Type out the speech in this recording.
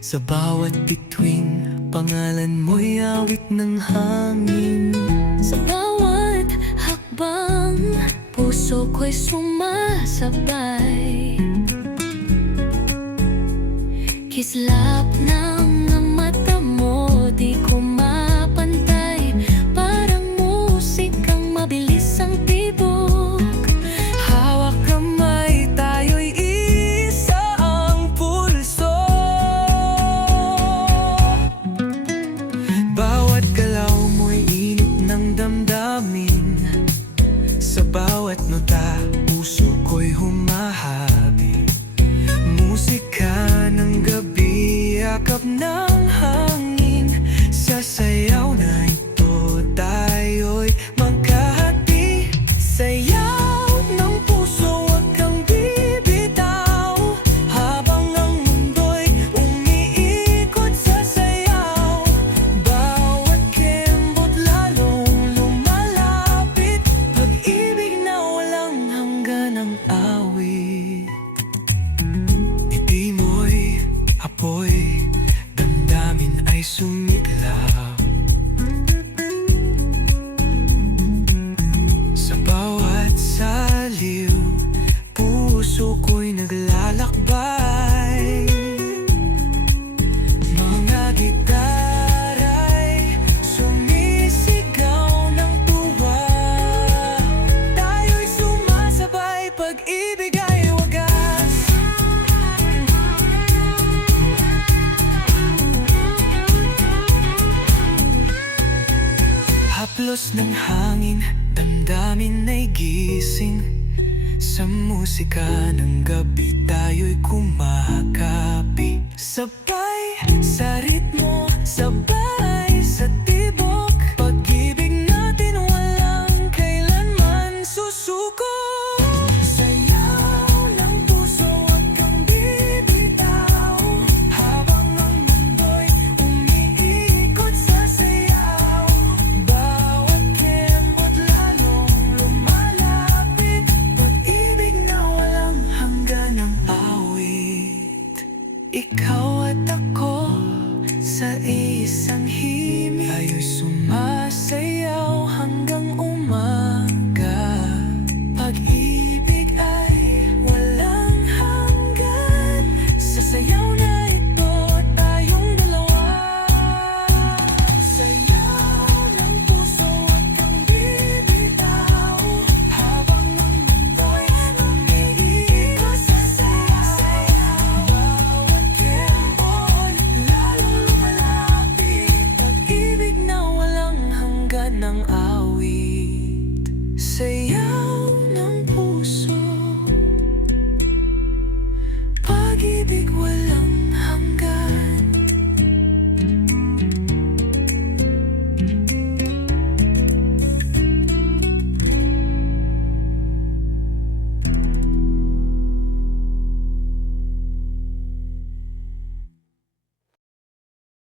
Sa bawat bituin, pangalan mo'y awit ng hangin. Sa bawat hakbang, puso ko'y sumasabay. Kislap ng mata mo, di ko mapantay. Parang musikang mabilis ang tibok. Hawak kamay, tayo'y isa ang pulso. Bawat galaw mo'y init ng damdamin. Sa bawat nota, puso ko'y humahabi. Musika ng gabi, yakap ng hangin. Sa sayaw na ito, tayo'y magkahati. Sayaw ng puso, huwag kang bibitaw. Habang ang mundo'y umiikot sa sayaw. Bawat kembot lalong lumalapit. Pag-ibig na walang hanggan ang awit. Ngiti mo'y apoy, damdamin ay sumiklab. Sa bawat saliw, puso ko'y naglalakbay. Mga gitara'y sumisigaw ng tuwa. Tayo'y sumasabay, pag-ibig ay wagas. Haplos ng hangin, damdamin ay gising. Sa musika ng gabi, tayo'y kumakapi. Sabay sa ritmo, sabay sa tibok. Pag-ibig natin walang kailanman susuko. Sayaw ng puso, huwag kang bibitaw. Habang ang mundo'y umiikot sa sayaw. Bawat kembot lalong lumalapit. Pag-ibig na walang hanggan ang awit. Ikaw at ako sa isang himig, tayo'y sumasayaw hanggang